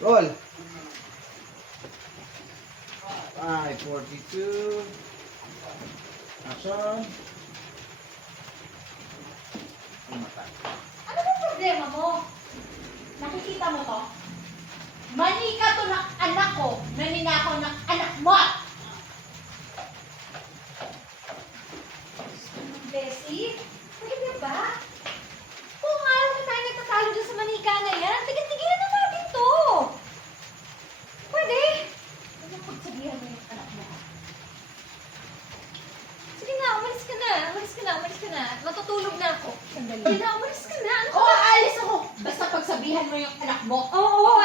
Roll. 5:42. Action. Ang mata. Ano ba problema mo? Nakikita mo to? Manika to ng anak ko na ninakaw ng anak mo! Bessie? Pwede ba? Kung araw na tayo nagtatalo dyan sa manika na yan, tigilan na natin to! Pwede? Ano pagsabihan mo yung anak mo? Sige na, umalis ka na. Umalis ka na. Matutulog na ako. Sandali. Sige na, umalis ka na. Ano ka ba? Aalis ako. Basta pagsabihan mo yung anak mo. Oo.